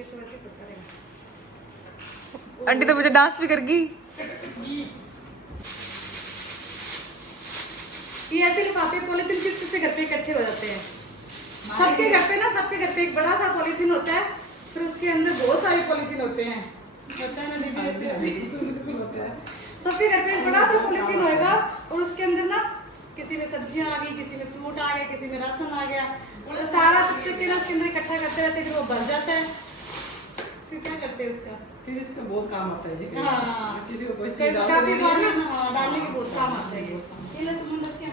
ये तो ऐसे चलता रहेगा। आंटी तो मुझे डांस भी करगी। ये ऐसे लिफाफे पॉलीथीन किस किस के घर पे इकट्ठे हो जाते हैं? सबके घर पे ना, सबके घर पे एक बड़ा सा पॉलीथीन होता है, फिर उसके अंदर बहुत सारे पॉलीथीन होते हैं, होता है ना दीदी? ऐसे बिल्कुल होता है। सबके घर पे एक बड़ा सा पॉलीथीन होएगा और उसके अंदर ना किसी में सब्जियां आ गई, किसी में फ्रूट आ गया, किसी में राशन आ गया, और सारा चुप के ना उसके अंदर इकट्ठा करते रहते हैं, फिर वो भर जाता है। फिर क्या करते हैं उसका? फिर इसका बहुत काम आता है ये। हाँ, किसी को कोई चीज काफी डालने के बहुत काम आता है ये। ले सुमन रख के,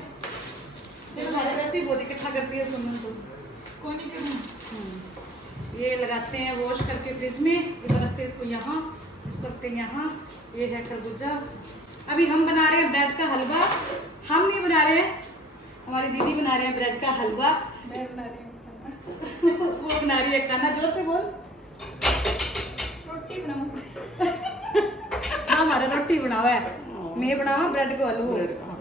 हमारे वैसे ही बहुत इकट्ठा करती है सुमन तो। कोई नहीं क्यों। ये लगाते हैं वॉश करके फ्रिज में, इधर रखते हैं इसको यहाँ, इसको रखते हैं यहाँ। ये है खरबूजा। अभी हम बना रहे हैं ब्रेड का हलवा। हम नहीं बना रहे हैं, हमारी दीदी बना रहे हैं ब्रेड का हलवा। मैं बना रही हूँ खाना। वो बना रही है खाना। जोर से बोल। रोटी बनाऊँ। हमारा रोटी बनावा है, मैं बनावा ब्रेड को हलवा।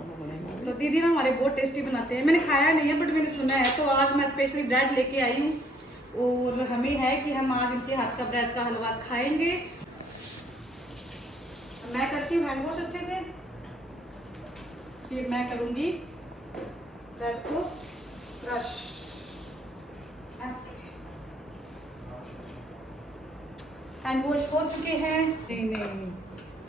तो दीदी ना हमारे बहुत टेस्टी बनाते हैं। मैंने खाया नहीं है बट मैंने सुना है, तो आज मैं स्पेशली ब्रेड लेके आई हूँ और हमें है कि हम आज इनके हाथ का ब्रेड का हलवा खाएंगे। मैं करती हूँ हैंड वॉश अच्छे से, फिर मैं करूँगी ब्रेड को क्रश ऐसे। हैंड वॉश हो चुके हैं। नहीं नहीं,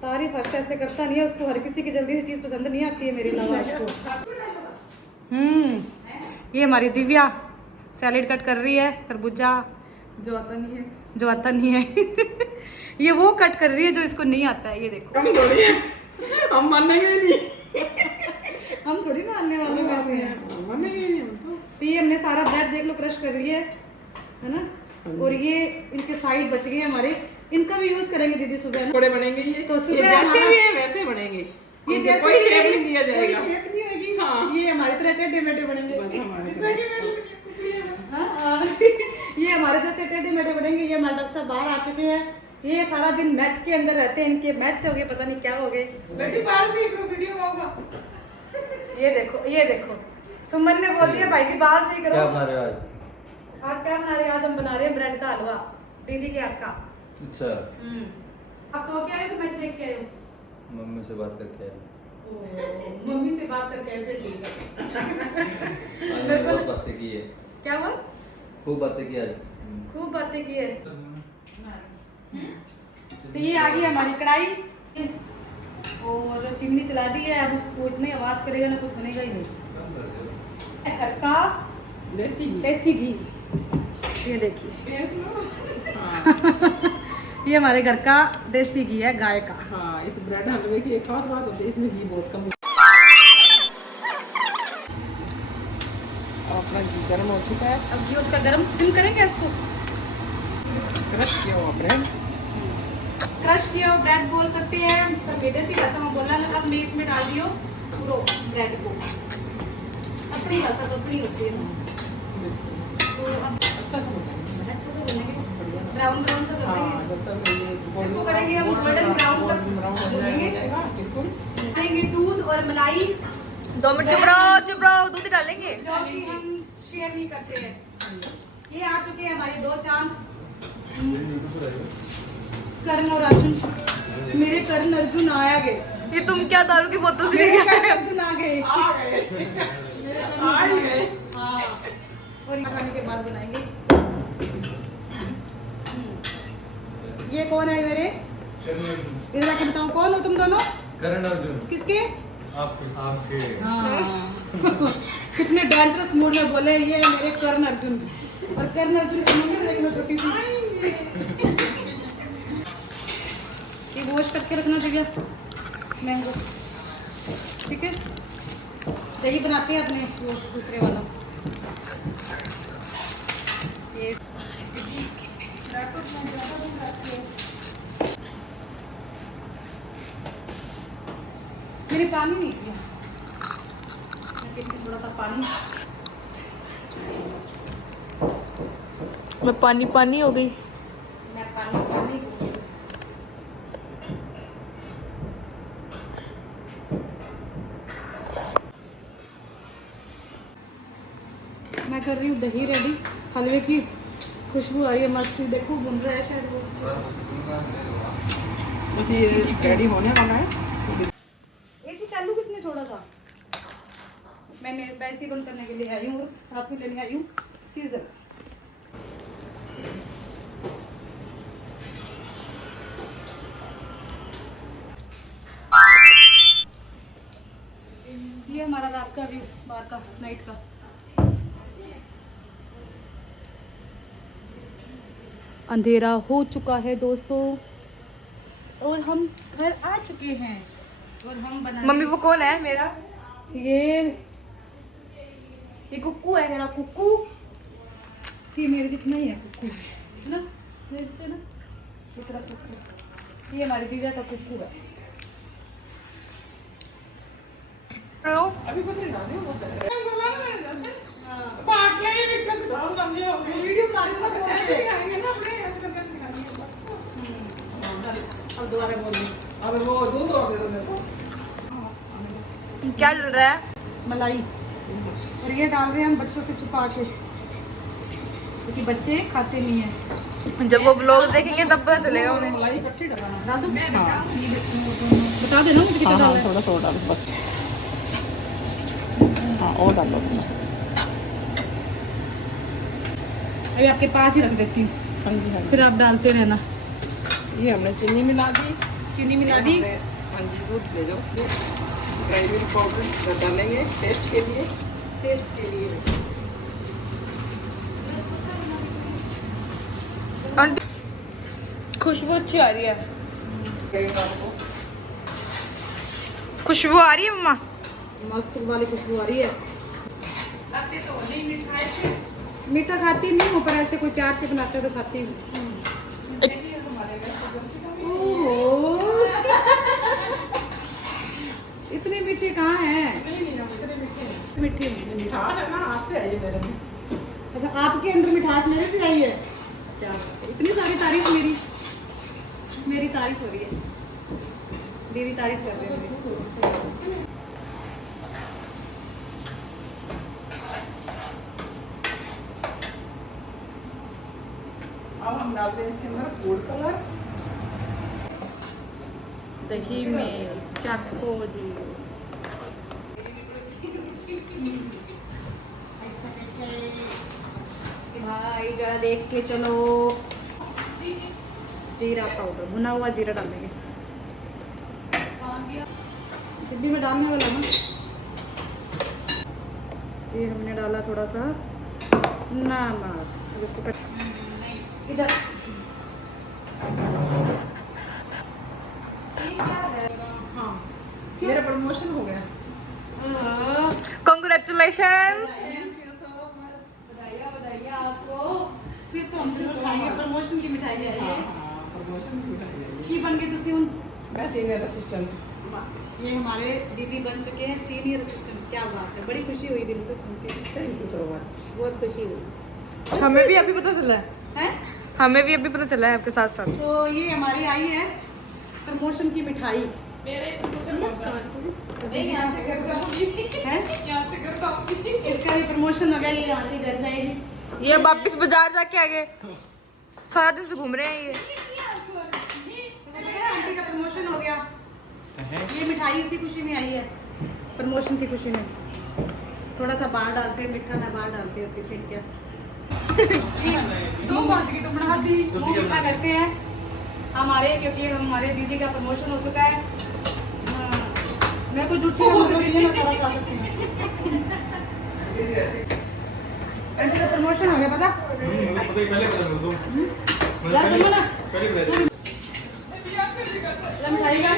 तारीफ ऐसे ऐसे करता नहीं है, उसको हर किसी की जल्दी से चीज़ पसंद नहीं आती है मेरे अलावा उसको। ये हमारी दिव्या सैलेड कट कर रही है, खरबूजा जो आता नहीं है। जो आता नहीं है। ये वो कट कर रही है जो इसको नहीं आता है। ये देखो, कम थोड़ी है, हम मानेंगे ही नहीं। हम थोड़ी मानने वालों में से हैं। मानेंगे ही नहीं हम तो ये हमने सारा ब्रेड देख लो क्रश कर रही है ना। और ये इनके साइड बच गए हमारे, इनका भी यूज करेंगे दीदी सुबह ना। थोड़े बनेंगे ये। तो सुबह ये जैसे हमारा- भी है वैसे बनेंगे। ये जैसे कोई भी शेप रहेगी, नहीं दिया कोई जाएगा। शेप नहीं होगी। हाँ। ये हमारी तरह टेढ़े मेढ़े बनेंगे। बस हमारे हाँ, ये हमारे जैसे टेढ़े मेढ़े बनेंगे। ये हमारे डॉक्टर साहब बाहर आ चुके हैं, ये सारा दिन मैच के अंदर रहते हैं। इनके मैच हो गए, पता नहीं क्या हो गए। बेटी बाहर से एक वीडियो होगा। ये देखो, ये देखो, सुमन ने बोल दिया भाई जी बाहर से ही करो। क्या बना रहे हो आज? आज क्या बना रहे हैं? आज हम बना रहे हैं ब्रेड का हलवा, दीदी के हाथ का। अच्छा, आप सो के आए हो कि मैच देख के आए हो? मम्मी से बात करके आए। मम्मी से बात करके आए, फिर ठीक है। आज मैंने बहुत बातें की है। क्या हुआ? खूब बातें की आज। खूब बातें की है। तो ये आ गई हमारी कढ़ाई और चिमनी चला दी है। अब उसको इतनी आवाज करेगा ना, कुछ सुनेगा ही नहीं। घर का देसी घी। देसी घी, ये देखिए। ये हमारे घर का देसी घी है, गाय का। हाँ, इस ब्रेड हलवे की एक खास बात होती है, इसमें घी बहुत कम। अपना घी गर्म हो चुका है। अब ये उसका गरम सिम करेंगे इसको। क्रश किया हुआ ब्रेड। क्रश किया हुआ ब्रेड बोल सकते हैं, पर बेटे सी भाषा में बोलना ना। अब मैं इसमें डाल दी हूँ पूरा ब्रेड को। अपनी भाषा तो अपनी होती है ना। तो अब अच्छा अच्छा से बनेंगे, ब्राउन ब्राउन सा कर हाँ, देंगे। जब तक ये इसको करेंगे हम गोल्डन ब्राउन तक भूनेंगे। बिल्कुल। डालेंगे दूध और मलाई, 2 मिनट चुप रहो, दूध डालेंगे। जो कि हम शेयर नहीं करते हैं। ये आ चुके हैं हमारे 2 चांद, करण और अर्जुन। मेरे करण अर्जुन आया गए। ये तुम क्या दारू की बोतल से मेरे लेके करण अर्जुन आ गए। आ गए। आ ही गए। हाँ, और ये खाने के बाद बनाएंगे। ये कौन है मेरे? इधर आके बताओ कौन हो तुम दोनों? करण अर्जुन। किसके? आपके। हाँ। कितने डेंजरस मूड में बोले, ये है मेरे कर्ण अर्जुन। और कर्ण अर्जुन की मम्मी देखना छोटी सी। ये वॉश करके रखना चाहिए मैंगो, ठीक है। दही बनाते हैं अपने वो दूसरे वाला। ये मैंने पानी नहीं पिया, थोड़ा सा पानी। मैं पानी पानी हो गई। मैं पानी पानी मैं कर रही हूँ दही रेडी हलवे की। खुशबू आ रही है मस्त, देखो बुन रहा है शायद वो। बस ये रेडी होने वाला है। एसी चालू किसने छोड़ा था? मैंने वैसे ही बंद करने के लिए आई हूँ, साथ में लेने आई हूँ सीजर। ये हमारा रात का व्यू, बाहर का, नाइट का। अंधेरा हो चुका है दोस्तों और हम घर आ चुके हैं और हम बना मम्मी वो कौन है मेरा? ये कुक्कू है मेरा, कुक्कू। ये मेरे जितना ही है कुक्कू, है ना? मेरे जितना ना, ये तरह कुक्कू। ये हमारी दीदा का कुक्कू है। अभी कुछ नहीं डाल रही हूँ, बस बाकी ये विकल्प डाल दिया हो गया। वीडियो बना रही हूँ ना, ऐसे ही आएंगे ना अपने, ऐसे करके दिखाएंगे। अब दोबारा बोलिए। अब वो दूध और दे दो मेरे को। क्या चल रहा है? मलाई, और ये डाल रहे हैं हम बच्चों से छुपा के, क्योंकि बच्चे खाते नहीं है। जब वो ब्लॉग देखेंगे तब पता चलेगा उन्हें। मलाई इकट्ठी डालना। डाल दो, हाँ। बता देना मुझे कितना हाँ डालना हाँ, है। थोड़ा थोड़ा डालो बस। हाँ और डालो। अभी आपके पास ही रख देती हूँ, हाँ जी हाँ फिर आप डालते रहना। जी। ये हमने चीनी मिला दी। चीनी मिला दी। हमने- हाँ जी, दूध ले जाओ। ड्राई मिल्क पाउडर डालेंगे टेस्ट के लिए। टेस्ट के लिए। आंटी खुशबू अच्छी आ रही है। खुशबू आ रही है मम्मा? मस्त वाली खुशबू आ रही है। मीठा खाती नहीं हूँ, पर ऐसे कोई प्यार से बनाते तो खाती हूँ। ओहो। इतने मीठे कहाँ हैं? मीठे मिठास है ना, आपसे आई है मेरे में। अच्छा, आपके अंदर मिठास मेरे से आई है क्या? इतनी सारी तारीफ मेरी तारीफ हो रही है, दीदी तारीफ कर रही है मेरी। अब हम डालते हैं इसके अंदर फूड कलर। दही में चाको जी। भाई जरा देख के चलो। जीरा पाउडर, भुना हुआ जीरा डालेंगे। डिब्बी में डालने वाला ना। ये हमने डाला थोड़ा सा नमक। अब इसको इधर हाँ, मेरा प्रमोशन हो गया। Congratulations! बधाइयाँ आपको। फिर तो हम जरूर खाएंगे। प्रमोशन की मिठाई आई है। प्रमोशन की मिठाई है की बन गए तुसी हुन? मैं सीनियर असिस्टेंट। ये हमारे दीदी बन चुके हैं सीनियर असिस्टेंट। क्या बात है, बड़ी खुशी हुई दिल से सुन के। Thank you so much. बहुत खुशी हुई हमें भी अभी पता चला है। है। हमें भी अभी पता चला है आपके साथ साथ। तो ये हमारी आई है प्रमोशन की मिठाई। मेरे यहाँ से घर जाऊंगी। इसका भी प्रमोशन हो गया, ये यहाँ से घर जाएगी। ये वापिस बाजार जाके आ गए। सारा दिन से घूम रहे हैं ये। आंटी का प्रमोशन हो गया। ये मिठाई इसी खुशी में आई है, प्रमोशन की खुशी में। थोड़ा सा बाहर डालते हैं मीठा, मैं बाहर डालती होती फिर क्या। दो बात की तो बना दी। मुंह मीठा करते हैं हमारे, क्योंकि हमारे दीदी का प्रमोशन हो चुका है। हाँ, मैं कुछ झूठी का मतलब नहीं है, मैं सारा खा सकती हूँ। आंटी का प्रमोशन हो गया पता? क्या सुनो ना, मिठाई का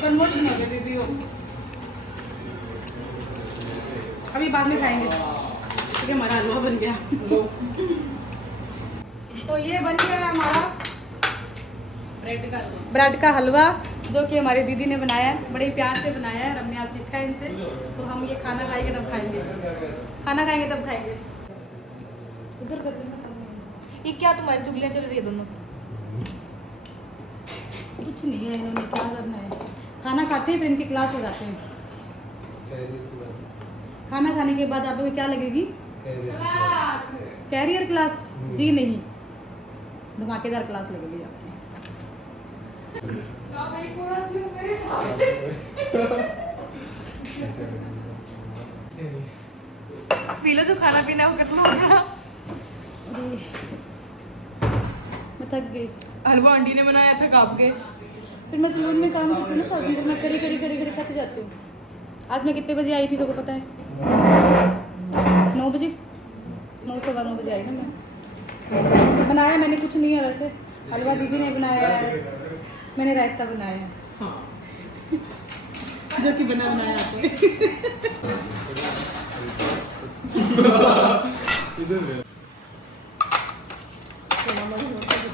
प्रमोशन हो गया दीदी को। अभी बाद में खाएंगे क्योंकि हमारा हलवा बन गया। तो ये बन गया हमारा ब्रेड का हलवा, जो कि हमारी दीदी ने बनाया है, बड़े प्यार से बनाया है। हमने आज सीखा है इनसे। तो हम ये खाना खाएंगे तब खाएंगे, खाना खाएंगे तब खाएंगे। उधर कर देना। ये क्या तुम्हारी चुगलियाँ चल रही है दोनों? कुछ नहीं है, इन्होंने क्या करना है। खाना खाते हैं फिर इनकी क्लास लगाते हैं। खाना खाने के बाद आप लोग क्या लगेगी? कैरियर क्लास जी नहीं, धमाकेदार क्लास लगेगी आपकी। पी लो जो खाना पीना है वो कितना हो गया। मैं थक गई। हलवा आंटी ने बनाया था काप के। फिर मैं सलून में काम करती हूँ ना, साथ में मैं खड़ी थक जाती हूँ। आज मैं कितने बजे आई थी तो को पता है? 9 बजे, 9 सवा 9 बजे आई ना मैं। बनाया मैंने कुछ नहीं है वैसे, हलवा दीदी ने बनाया है, मैंने रायता बनाया है जो कि बना बनाया आपको।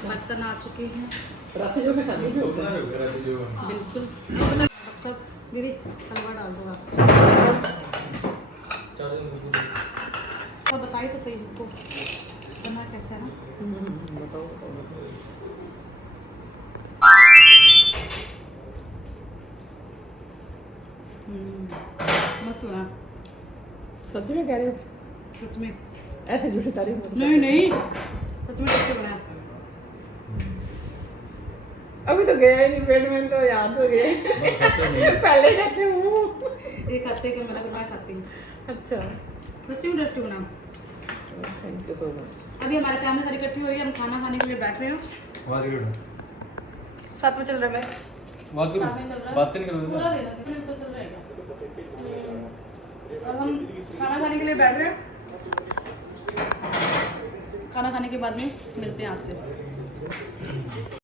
बर्तन आ चुके हैं रात जो के शादी में होता है। बिल्कुल। सब दीदी हलवा डाल दो आप। तो बताइए तो सही हमको बना कैसा है ना। बताओ। मस्त बना। सच में कह रहे हो? सच में? ऐसे झूठी तारीफ मत नहीं नहीं, सच में टेस्टी बना। अभी तो गया ही नहीं पेट में, तो याद हो गया पहले कहते हूँ। ये खाते को मैंने बनाया खाती हूँ। अच्छा, सच में टेस्टी बना। Thank you so much. अभी हमारी फैमिली सारी इकट्ठी हो रही है, हम खाना खाने के लिए बैठ रहे हैं। साथ में चल रहा है। आवाज करो, साथ में चल रहा है। बात नहीं करो पूरा देना, पूरा ऊपर चल रहेगा। अब हम खाना खाने के लिए बैठ रहे हैं। खाना खाने के बाद में मिलते हैं आपसे।